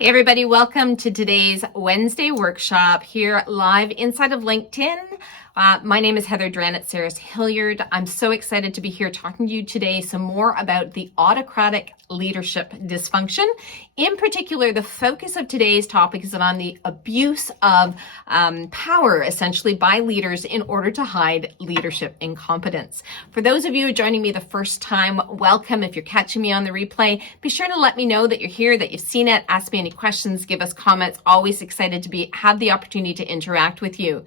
Hey everybody, welcome to today's Wednesday workshop here live inside of LinkedIn. My name is Heather Dranitsaris-Hilliard. I'm so excited to be here talking to you today some more about the autocratic leadership dysfunction. In particular, the focus of today's topic is on the abuse of power, essentially by leaders in order to hide leadership incompetence. For those of you joining me the first time, welcome. If you're catching me on the replay, be sure to let me know that you're here, that you've seen it. Ask me any questions, give us comments. Always excited to have the opportunity to interact with you.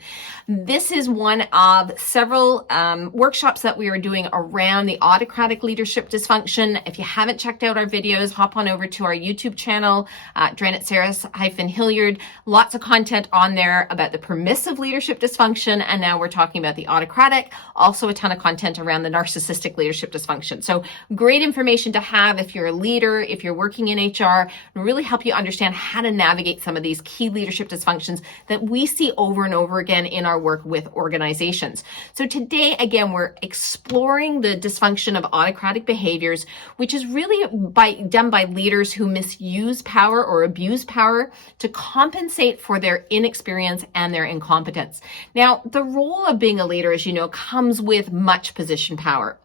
This is one of several workshops that we are doing around the autocratic leadership dysfunction. If you haven't checked out our videos, hop on over to our YouTube channel, Dranitsaris-Hilliard. Lots of content on there about the permissive leadership dysfunction, and now we're talking about the autocratic. Also a ton of content around the narcissistic leadership dysfunction. So great information to have if you're a leader, if you're working in HR, and really help you understand how to navigate some of these key leadership dysfunctions that we see over and over again in our work with organizations. So today, again, we're exploring the dysfunction of autocratic behaviors, which is really done by leaders who misuse power or abuse power to compensate for their inexperience and their incompetence. Now, the role of being a leader, as you know, comes with much position power.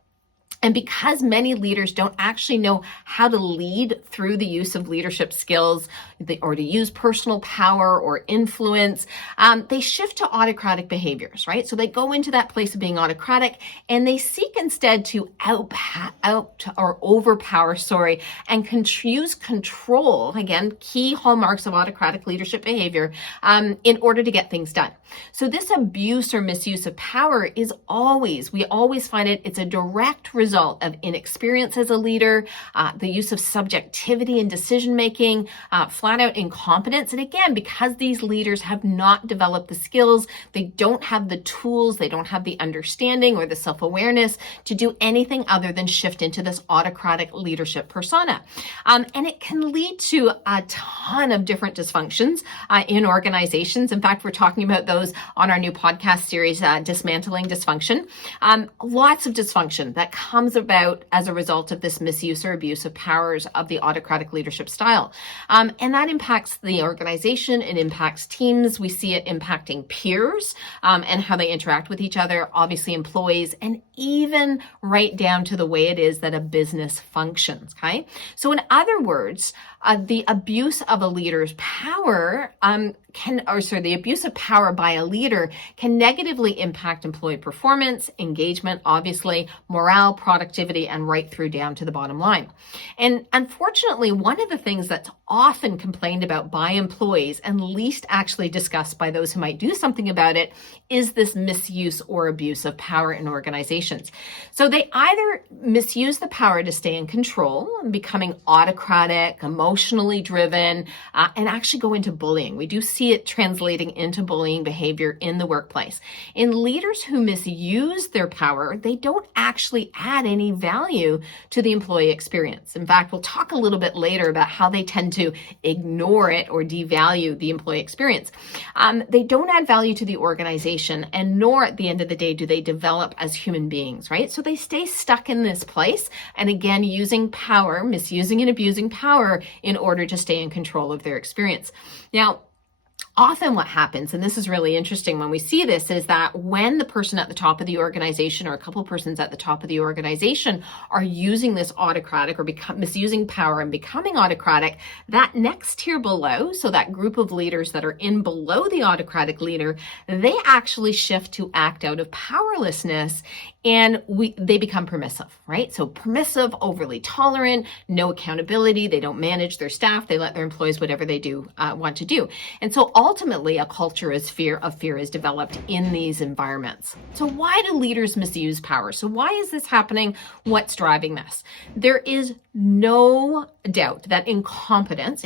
And because many leaders don't actually know how to lead through the use of leadership skills or to use personal power or influence, they shift to autocratic behaviors, right? So they go into that place of being autocratic and they seek instead to overpower, and use control, again, key hallmarks of autocratic leadership behavior, in order to get things done. So this abuse or misuse of power we always find it's a direct result of inexperience as a leader, the use of subjectivity in decision-making, flat out incompetence. And again, because these leaders have not developed the skills, they don't have the tools, they don't have the understanding or the self-awareness to do anything other than shift into this autocratic leadership persona. And it can lead to a ton of different dysfunctions in organizations. In fact, we're talking about those on our new podcast series, Dismantling Dysfunction. Lots of dysfunction that comes about as a result of this misuse or abuse of powers of the autocratic leadership style. And that impacts the organization, it impacts teams, we see it impacting peers and how they interact with each other, obviously employees, and even right down to the way it is that a business functions, okay? So in other words, the abuse of a leader's power the abuse of power by a leader can negatively impact employee performance, engagement, obviously, morale, productivity, and right through down to the bottom line. And unfortunately, one of the things that's often complained about by employees and least actually discussed by those who might do something about it is this misuse or abuse of power in organizations. So they either misuse the power to stay in control, becoming autocratic, emotionally driven, and actually go into bullying. We do see it translating into bullying behavior in the workplace. In leaders who misuse their power, they don't actually add any value to the employee experience. In fact, we'll talk a little bit later about how they tend to ignore it or devalue the employee experience. They don't add value to the organization, and nor at the end of the day do they develop as human beings, right? So they stay stuck in this place, and again, using power, misusing and abusing power in order to stay in control of their experience. Now, often what happens, and this is really interesting when we see this, is that when the person at the top of the organization or a couple of persons at the top of the organization are using this autocratic or misusing power and becoming autocratic, that next tier below, so that group of leaders that are in below the autocratic leader, they actually shift to act out of powerlessness and they become permissive, right? So permissive, overly tolerant, no accountability. They don't manage their staff. They let their employees whatever they do want to do. And so ultimately, a culture of fear is developed in these environments. So why do leaders misuse power? So why is this happening? What's driving this? There is no doubt that incompetence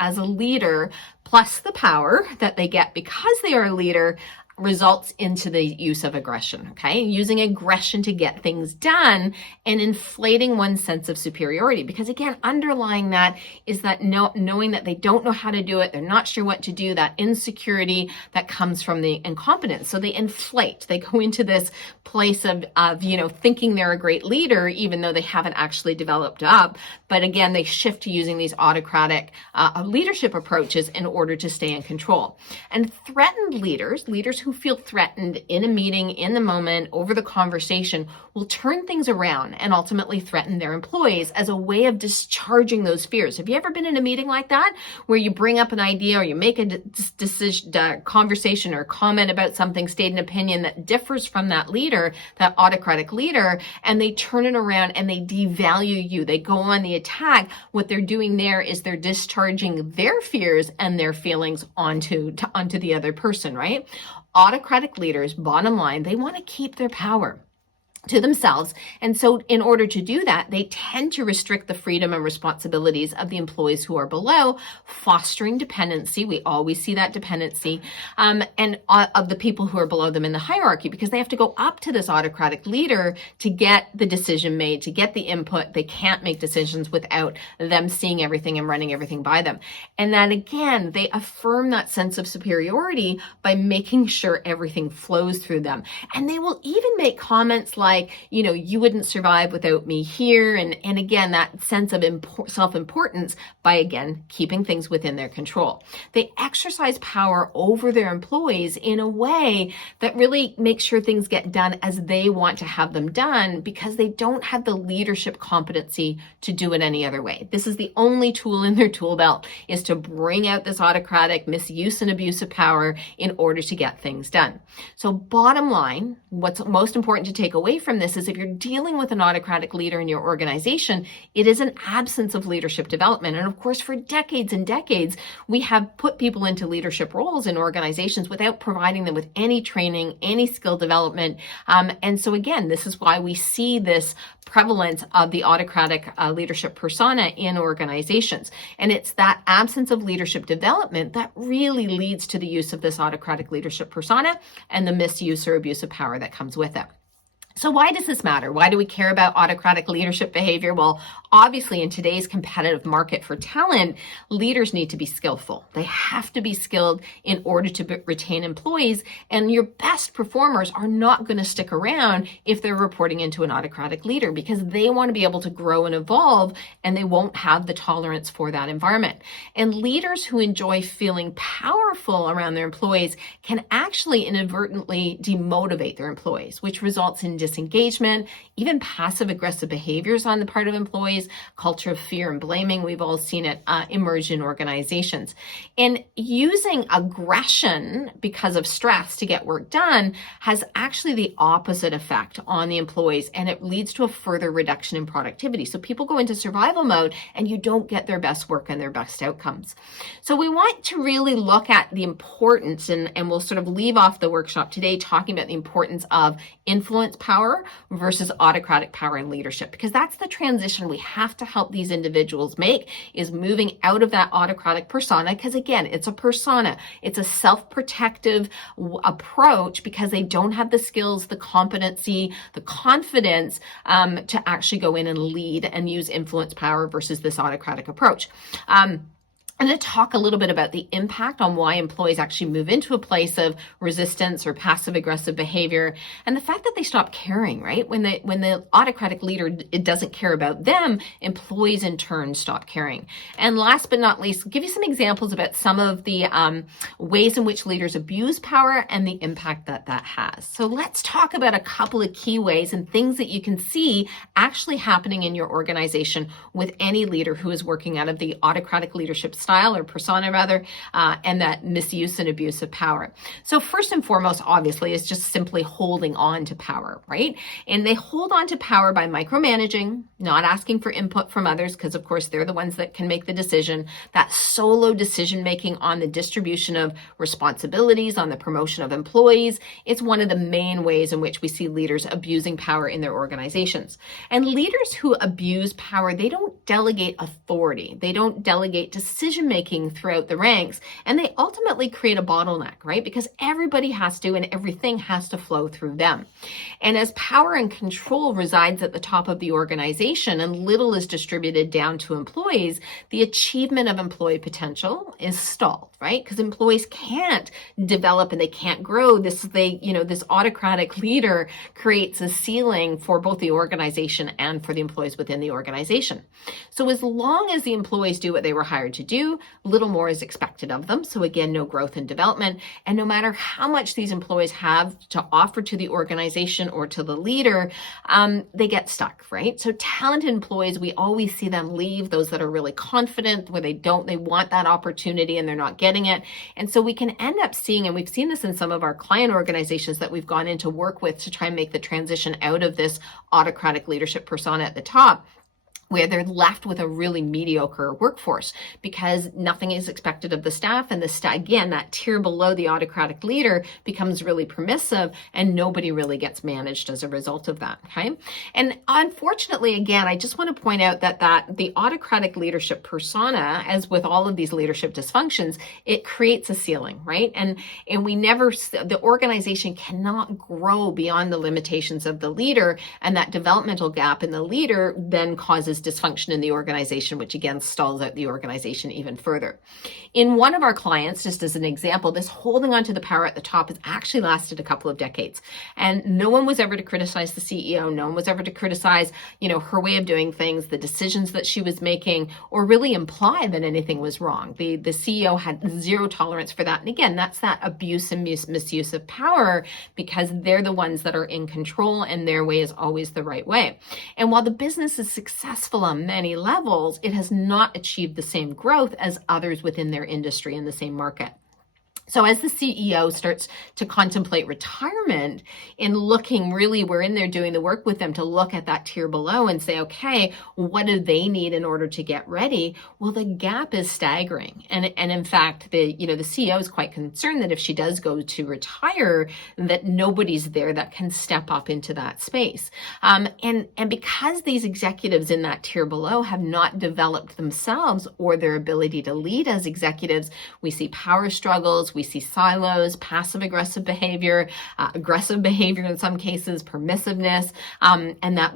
as a leader, plus the power that they get because they are a leader, results into the use of aggression, okay? Using aggression to get things done and inflating one's sense of superiority. Because again, underlying that is that knowing that they don't know how to do it, they're not sure what to do, that insecurity that comes from the incompetence. So they inflate, they go into this place of thinking they're a great leader, even though they haven't actually developed up. But again, they shift to using these autocratic leadership approaches in order to stay in control. And threatened leaders who feel threatened in a meeting, in the moment, over the conversation, will turn things around and ultimately threaten their employees as a way of discharging those fears. Have you ever been in a meeting like that, where you bring up an idea or you make a conversation or comment about something, state an opinion that differs from that leader, that autocratic leader, and they turn it around and they devalue you. They go on the attack. What they're doing there is they're discharging their fears and their feelings onto the other person, right? Autocratic leaders, bottom line, they want to keep their power to themselves. And so in order to do that, they tend to restrict the freedom and responsibilities of the employees who are below, fostering dependency. We always see that dependency, and of the people who are below them in the hierarchy, because they have to go up to this autocratic leader to get the decision made, to get the input. They can't make decisions without them seeing everything and running everything by them. And then again, they affirm that sense of superiority by making sure everything flows through them. And they will even make comments like, you wouldn't survive without me here. And again, that sense of self-importance by, again, keeping things within their control. They exercise power over their employees in a way that really makes sure things get done as they want to have them done, because they don't have the leadership competency to do it any other way. This is the only tool in their tool belt, is to bring out this autocratic misuse and abuse of power in order to get things done. So bottom line, what's most important to take away from this is, if you're dealing with an autocratic leader in your organization, it is an absence of leadership development. And of course, for decades and decades, we have put people into leadership roles in organizations without providing them with any training, any skill development. And so again, this is why we see this prevalence of the autocratic leadership persona in organizations. And it's that absence of leadership development that really leads to the use of this autocratic leadership persona and the misuse or abuse of power that comes with it. So why does this matter? Why do we care about autocratic leadership behavior? Well, obviously in today's competitive market for talent, leaders need to be skillful. They have to be skilled in order to retain employees, and your best performers are not going to stick around if they're reporting into an autocratic leader, because they want to be able to grow and evolve, and they won't have the tolerance for that environment. And leaders who enjoy feeling powerful around their employees can actually inadvertently demotivate their employees, which results in disengagement, even passive aggressive behaviors on the part of employees, culture of fear and blaming. We've all seen it emerge in organizations. And using aggression because of stress to get work done has actually the opposite effect on the employees, and it leads to a further reduction in productivity. So people go into survival mode and you don't get their best work and their best outcomes. So we want to really look at the importance, and we'll sort of leave off the workshop today talking about the importance of influence power versus autocratic power and leadership, because that's the transition we have to help these individuals make, is moving out of that autocratic persona, because again, it's a persona. It's a self-protective approach, because they don't have the skills, the competency, the confidence to actually go in and lead and use influence power versus this autocratic approach. I'm going to talk a little bit about the impact on why employees actually move into a place of resistance or passive aggressive behavior, and the fact that they stop caring, right? When the autocratic leader doesn't care about them, employees in turn stop caring. And last but not least, give you some examples about some of the ways in which leaders abuse power and the impact that that has. So let's talk about a couple of key ways and things that you can see actually happening in your organization with any leader who is working out of the autocratic leadership style or persona rather, and that misuse and abuse of power. So first and foremost, obviously, is just simply holding on to power, right? And they hold on to power by micromanaging, not asking for input from others, because of course they're the ones that can make the decision. That solo decision-making on the distribution of responsibilities, on the promotion of employees, it's one of the main ways in which we see leaders abusing power in their organizations. And leaders who abuse power, they don't delegate authority. They don't delegate decision decision-making throughout the ranks, and they ultimately create a bottleneck, right? Because everybody has to and everything has to flow through them. And as power and control resides at the top of the organization and little is distributed down to employees, the achievement of employee potential is stalled, right? Because employees can't develop and they can't grow. This autocratic leader creates a ceiling for both the organization and for the employees within the organization. So as long as the employees do what they were hired to do, little more is expected of them. So again, no growth and development. And no matter how much these employees have to offer to the organization or to the leader, they get stuck, right? So talented employees, we always see them leave. Those that are really confident, where they want that opportunity and they're not getting it. And so we can end up seeing, and we've seen this in some of our client organizations that we've gone into work with to try and make the transition out of this autocratic leadership persona at the top, where they're left with a really mediocre workforce because nothing is expected of the staff. And again, that tier below the autocratic leader becomes really permissive and nobody really gets managed as a result of that, okay? And unfortunately, again, I just want to point out that the autocratic leadership persona, as with all of these leadership dysfunctions, it creates a ceiling, right? And the organization cannot grow beyond the limitations of the leader, and that developmental gap in the leader then causes dysfunction in the organization, which again stalls out the organization even further. In one of our clients, just as an example, this holding on to the power at the top has actually lasted a couple of decades. And no one was ever to criticize the CEO. No one was ever to criticize, her way of doing things, the decisions that she was making, or really imply that anything was wrong. The CEO had zero tolerance for that. And again, that's that abuse and misuse of power, because they're the ones that are in control and their way is always the right way. And while the business is successful on many levels, it has not achieved the same growth as others within their industry in the same market. So as the CEO starts to contemplate retirement, in looking really, we're in there doing the work with them to look at that tier below and say, okay, what do they need in order to get ready? Well, the gap is staggering. And in fact, the CEO is quite concerned that if she does go to retire, that nobody's there that can step up into that space. And because these executives in that tier below have not developed themselves or their ability to lead as executives, we see power struggles. We see silos, passive-aggressive behavior, aggressive behavior in some cases, permissiveness, and that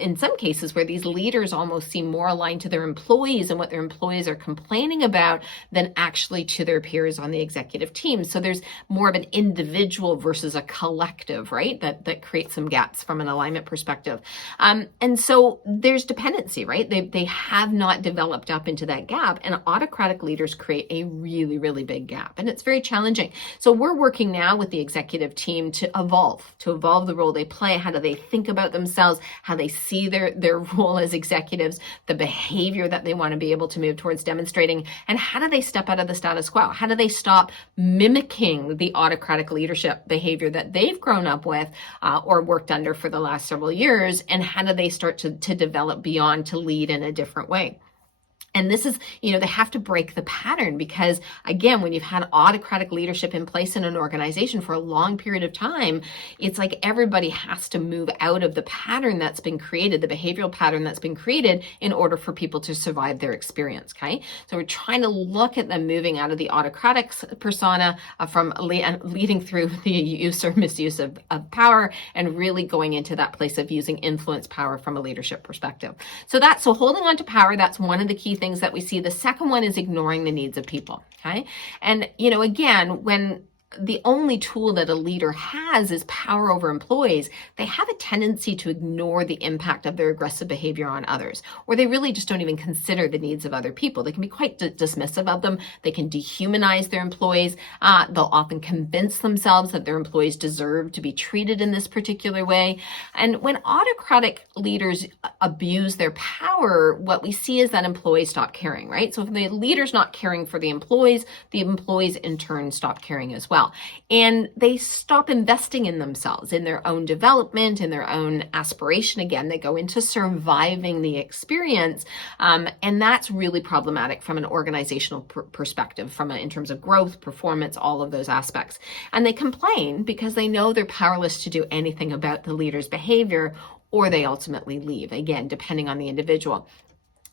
in some cases where these leaders almost seem more aligned to their employees and what their employees are complaining about than actually to their peers on the executive team. So there's more of an individual versus a collective, right? That creates some gaps from an alignment perspective. And so there's dependency, right? They have not developed up into that gap, and autocratic leaders create a really, really big gap. And it's very challenging. So we're working now with the executive team to evolve the role they play. How do they think about themselves? How they see their role as executives, the behavior that they want to be able to move towards demonstrating, and how do they step out of the status quo? How do they stop mimicking the autocratic leadership behavior that they've grown up with or worked under for the last several years? And how do they start to develop beyond to lead in a different way? And this is, they have to break the pattern, because again, when you've had autocratic leadership in place in an organization for a long period of time, it's like everybody has to move out of the pattern that's been created, the behavioral pattern that's been created, in order for people to survive their experience, okay? So we're trying to look at them moving out of the autocratic persona from leading through the use or misuse of power, and really going into that place of using influence power from a leadership perspective. So holding on to power, that's one of the key things that we see. The second one is ignoring the needs of people, okay? And, again, when the only tool that a leader has is power over employees, they have a tendency to ignore the impact of their aggressive behavior on others, or they really just don't even consider the needs of other people. They can be quite dismissive of them. They can dehumanize their employees. They'll often convince themselves that their employees deserve to be treated in this particular way. And when autocratic leaders abuse their power, what we see is that employees stop caring, right? So if the leader's not caring for the employees in turn stop caring as well. And they stop investing in themselves, in their own development, in their own aspiration. Again, they go into surviving the experience. And that's really problematic from an organizational perspective, in terms of growth, performance, all of those aspects. And they complain because they know they're powerless to do anything about the leader's behavior, or they ultimately leave, again, depending on the individual.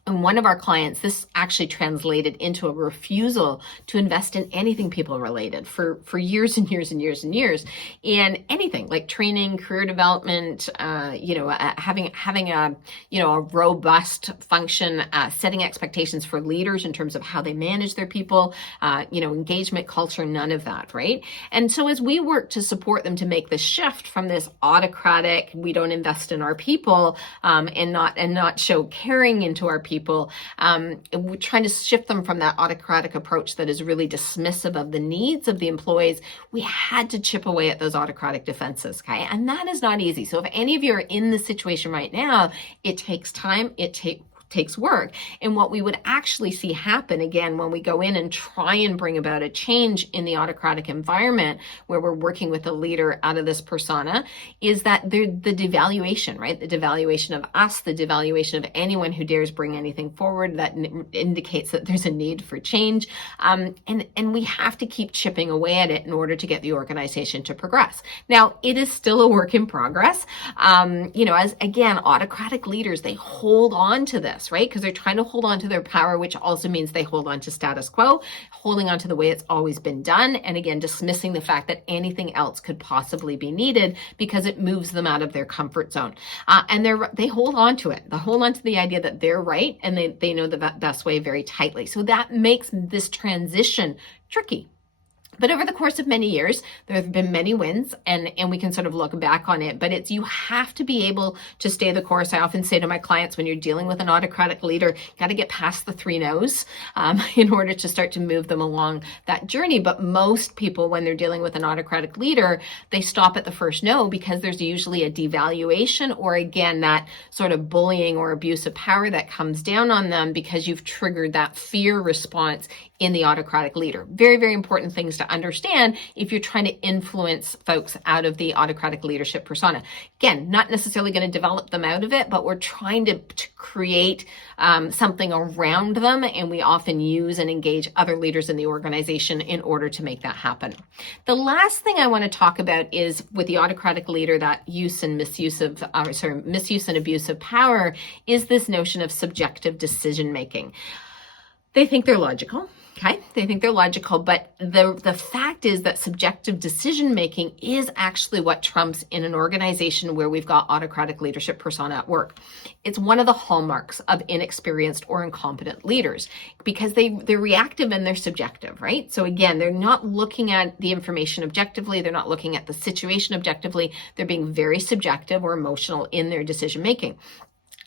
And one of our clients, this actually translated into a refusal to invest in anything people related for years and years and years and years, in anything like training, career development, having a a robust function, setting expectations for leaders in terms of how they manage their people, engagement culture, none of that, right? And so as we work to support them to make the shift from this autocratic, we don't invest in our people, and not show caring into our people, we're trying to shift them from that autocratic approach that is really dismissive of the needs of the employees. We had to chip away at those autocratic defenses, okay? And that is not easy. So if any of you are in this situation right now, it takes time, it takes work. And what we would actually see happen, again, when we go in and try and bring about a change in the autocratic environment where we're working with a leader out of this persona, is that the devaluation, right? The devaluation of us, the devaluation of anyone who dares bring anything forward that indicates that there's a need for change. And we have to keep chipping away at it in order to get the organization to progress. Now, it is still a work in progress. As again, autocratic leaders, they hold on to this, right? Because they're trying to hold on to their power, which also means they hold on to status quo, holding on to the way it's always been done. And again, dismissing the fact that anything else could possibly be needed because it moves them out of their comfort zone. And they hold on to it. They hold on to the idea that they're right and they know the best way very tightly. So that makes this transition tricky. But over the course of many years, there have been many wins, and we can sort of look back on it. But you have to be able to stay the course. I often say to my clients, when you're dealing with an autocratic leader, you got to get past the 3 no's in order to start to move them along that journey. But most people, when they're dealing with an autocratic leader, they stop at the first no because there's usually a devaluation, or again, that sort of bullying or abuse of power that comes down on them because you've triggered that fear response in the autocratic leader. Very, very important things to understand if you're trying to influence folks out of the autocratic leadership persona. Again, not necessarily going to develop them out of it, but we're trying to create something around them, and we often use and engage other leaders in the organization in order to make that happen. The last thing I want to talk about is with the autocratic leader, that misuse and abuse of power, is this notion of subjective decision making. They think they're logical. Okay, they think they're logical, but the fact is that subjective decision-making is actually what trumps in an organization where we've got autocratic leadership persona at work. It's one of the hallmarks of inexperienced or incompetent leaders because they're reactive and they're subjective, right? So again, they're not looking at the information objectively. They're not looking at the situation objectively. They're being very subjective or emotional in their decision-making.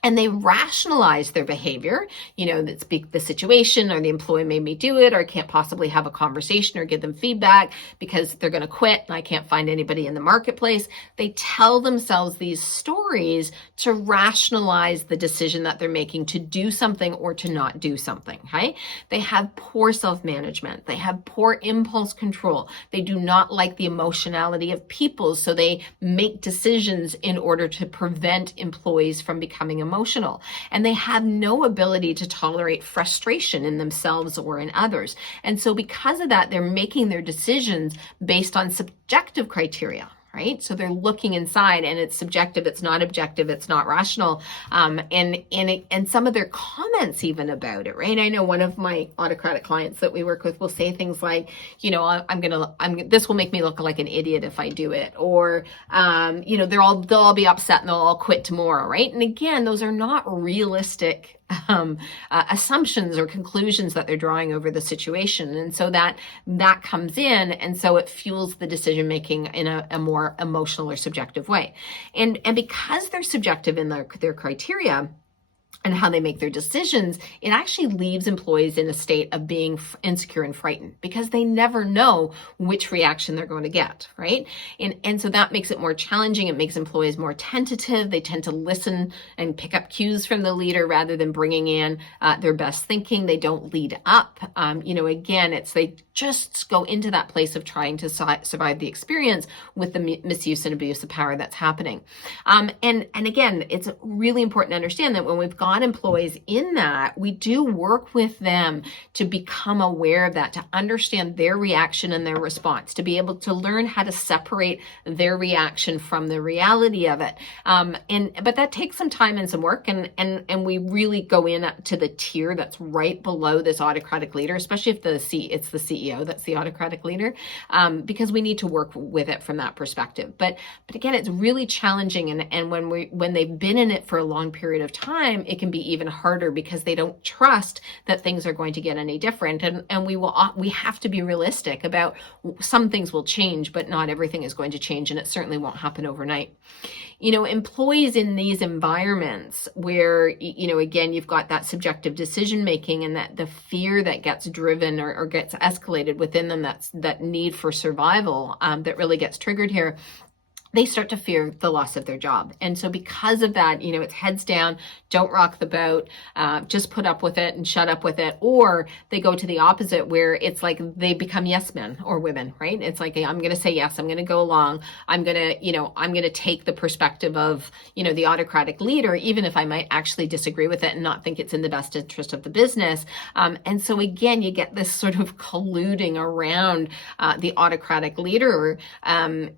And they rationalize their behavior, that's the situation, or the employee made me do it, or I can't possibly have a conversation or give them feedback because they're going to quit and I can't find anybody in the marketplace. They tell themselves these stories to rationalize the decision that they're making to do something or to not do something, okay? They have poor self-management. They have poor impulse control. They do not like the emotionality of people, so they make decisions in order to prevent employees from becoming emotional, and they have no ability to tolerate frustration in themselves or in others. And so because of that, they're making their decisions based on subjective criteria, right? So they're looking inside, and it's subjective, it's not objective, it's not rational. And some of their comments even about it, right? I know one of my autocratic clients that we work with will say things like, this will make me look like an idiot if I do it. Or, they'll all be upset and they'll all quit tomorrow, right? And again, those are not realistic assumptions or conclusions that they're drawing over the situation. And so that comes in, and so it fuels the decision making in a more emotional or subjective way. And because they're subjective in their criteria and how they make their decisions, it actually leaves employees in a state of being insecure and frightened because they never know which reaction they're going to get, right? And so that makes it more challenging. It makes employees more tentative. They tend to listen and pick up cues from the leader rather than bringing in their best thinking. They don't lead up. Again, they just go into that place of trying to survive the experience with the misuse and abuse of power that's happening. And again, it's really important to understand that when we've got got employees in that, we do work with them to become aware of that, to understand their reaction and their response, to be able to learn how to separate their reaction from the reality of it. But that takes some time and some work, and we really go in to the tier that's right below this autocratic leader, especially if it's the CEO that's the autocratic leader, because we need to work with it from that perspective. But again, it's really challenging, and when they've been in it for a long period of time, it can be even harder because they don't trust that things are going to get any different. And we have to be realistic about some things will change, but not everything is going to change, and it certainly won't happen overnight. Employees in these environments where, again, you've got that subjective decision making and that the fear that gets driven or gets escalated within them, that need for survival that really gets triggered here, they start to fear the loss of their job. And so because of that, it's heads down, don't rock the boat, just put up with it and shut up with it. Or they go to the opposite where it's like they become yes men or women, right? It's like, I'm going to say yes, I'm going to go along. I'm going to take the perspective of, the autocratic leader, even if I might actually disagree with it and not think it's in the best interest of the business. And so again, you get this sort of colluding around the autocratic leader. And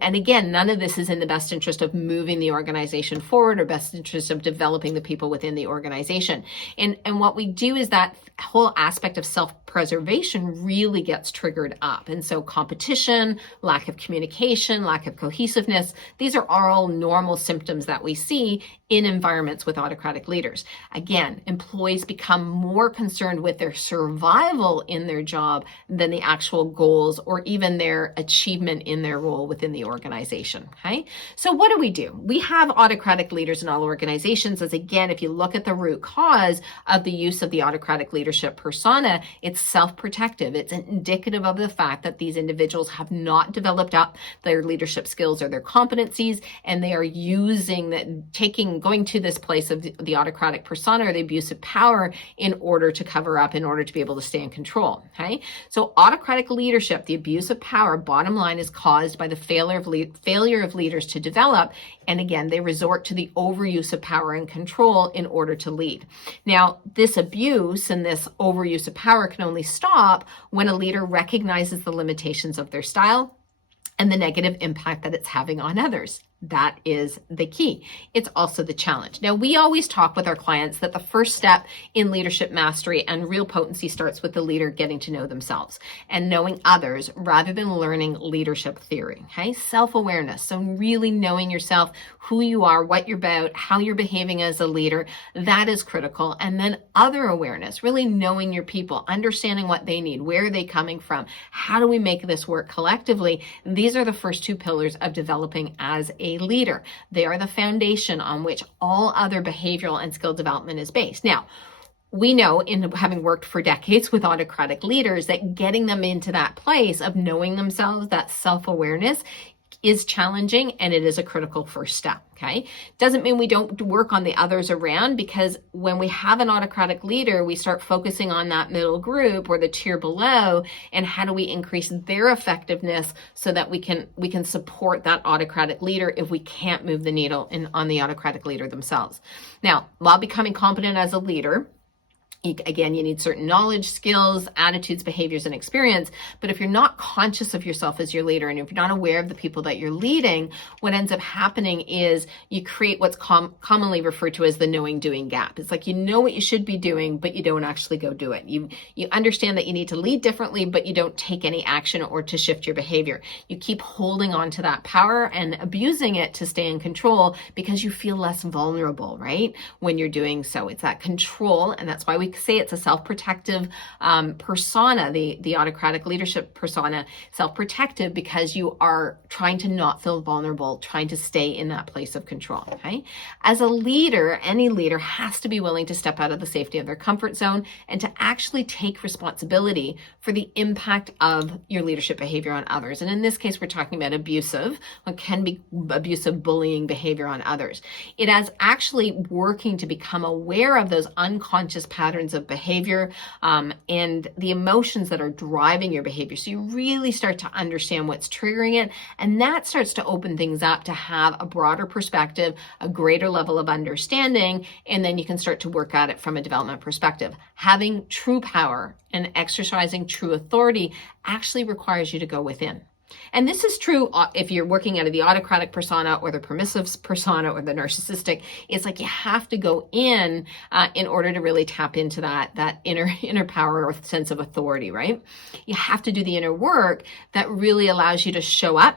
again, none of this is in the best interest of moving the organization forward or best interest of developing the people within the organization. And what we do is that whole aspect of self-preservation really gets triggered up. And so competition, lack of communication, lack of cohesiveness, these are all normal symptoms that we see in environments with autocratic leaders. Again, employees become more concerned with their survival in their job than the actual goals or even their achievement in their role within the organization. Okay? So what do? We have autocratic leaders in all organizations, as again, if you look at the root cause of the use of the autocratic leadership persona, it's self-protective. It's indicative of the fact that these individuals have not developed up their leadership skills or their competencies, and they are going to this place of the autocratic persona or the abuse of power in order to cover up, in order to be able to stay in control. Okay, so autocratic leadership, the abuse of power, bottom line, is caused by the failure of leaders to develop. And again, they resort to the overuse of power and control in order to lead. Now, this abuse and this overuse of power can only stop when a leader recognizes the limitations of their style and the negative impact that it's having on others. That is the key. It's also the challenge. Now, we always talk with our clients that the first step in leadership mastery and real potency starts with the leader getting to know themselves and knowing others rather than learning leadership theory. Okay, self-awareness. So really knowing yourself, who you are, what you're about, how you're behaving as a leader, that is critical. And then other awareness, really knowing your people, understanding what they need, where are they coming from, how do we make this work collectively? These are the first two pillars of developing as a leader. They are the foundation on which all other behavioral and skill development is based. Now, we know, in having worked for decades with autocratic leaders, that getting them into that place of knowing themselves, that self-awareness, is challenging, and it is a critical first step. Okay, doesn't mean we don't work on the others around, because when we have an autocratic leader, we start focusing on that middle group or the tier below, and how do we increase their effectiveness so that we can support that autocratic leader if we can't move the needle on the autocratic leader themselves. Now, while becoming competent as a leader, again, you need certain knowledge, skills, attitudes, behaviors, and experience. But if you're not conscious of yourself as your leader, and if you're not aware of the people that you're leading, what ends up happening is you create what's commonly referred to as the knowing-doing gap. It's like you know what you should be doing, but you don't actually go do it. You understand that you need to lead differently, but you don't take any action or to shift your behavior. You keep holding on to that power and abusing it to stay in control because you feel less vulnerable, right? When you're doing so, it's that control, and that's why we say it's a self-protective persona, the autocratic leadership persona, self-protective, because you are trying to not feel vulnerable, trying to stay in that place of control. Okay, as a leader, any leader has to be willing to step out of the safety of their comfort zone and to actually take responsibility for the impact of your leadership behavior on others. And in this case, we're talking about abusive, what can be abusive bullying behavior on others. It is actually working to become aware of those unconscious patterns patterns of behavior, and the emotions that are driving your behavior. So you really start to understand what's triggering it, and that starts to open things up to have a broader perspective, a greater level of understanding, and then you can start to work at it from a development perspective. Having true power and exercising true authority actually requires you to go within. And this is true if you're working out of the autocratic persona or the permissive persona or the narcissistic. It's like you have to go in order to really tap into that inner power or sense of authority, right? You have to do the inner work that really allows you to show up.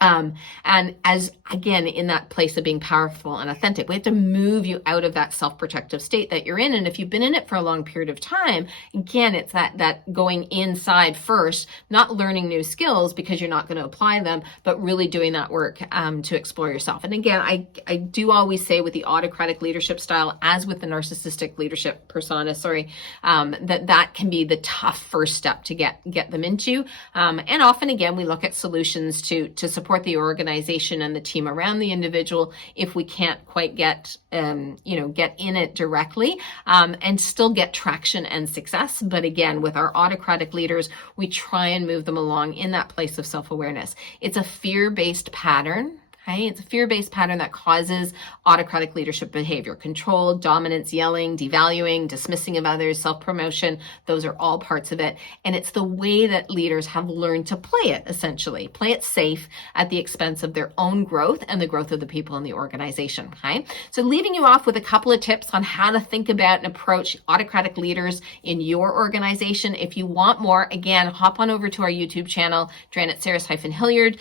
And as, again, in that place of being powerful and authentic, we have to move you out of that self-protective state that you're in. And if you've been in it for a long period of time, again, it's that going inside first, not learning new skills because you're not going to apply them, but really doing that work to explore yourself. And again, I do always say with the autocratic leadership style, as with the narcissistic leadership persona, that can be the tough first step to get them into. And often, again, we look at solutions to support the organization and the team around the individual if we can't quite get in it directly, and still get traction and success. But again, with our autocratic leaders, we try and move them along in that place of self-awareness. It's a fear-based pattern. Okay? It's a fear-based pattern that causes autocratic leadership behavior: control, dominance, yelling, devaluing, dismissing of others, self-promotion. Those are all parts of it. And it's the way that leaders have learned to play it, essentially. Play it safe at the expense of their own growth and the growth of the people in the organization. Okay? So leaving you off with a couple of tips on how to think about and approach autocratic leaders in your organization. If you want more, again, hop on over to our YouTube channel, Dranitsaris-Hilliard.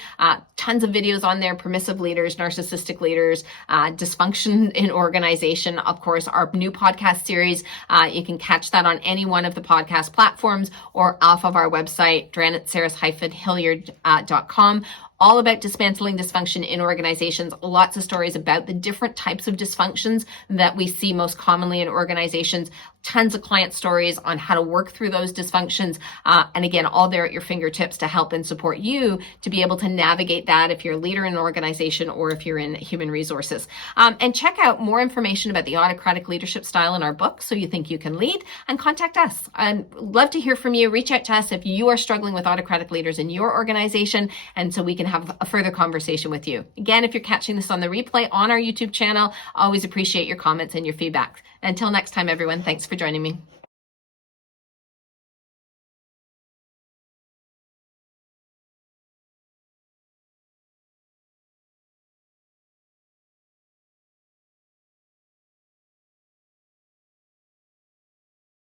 Tons of videos on there: permissive leaders, narcissistic leaders, dysfunction in organization. Of course, our new podcast series, you can catch that on any one of the podcast platforms or off of our website, Dranitsaris-Hilliard.com. All about dismantling dysfunction in organizations. Lots of stories about the different types of dysfunctions that we see most commonly in organizations. Tons of client stories on how to work through those dysfunctions. And again, all there at your fingertips to help and support you to be able to navigate that if you're a leader in an organization or if you're in human resources. And check out more information about the autocratic leadership style in our book, So You Think You Can Lead, and contact us. I'd love to hear from you. Reach out to us if you are struggling with autocratic leaders in your organization, and so we can have a further conversation with you. Again, if you're catching this on the replay on our YouTube channel, always appreciate your comments and your feedback. Until next time, everyone, thanks for joining me.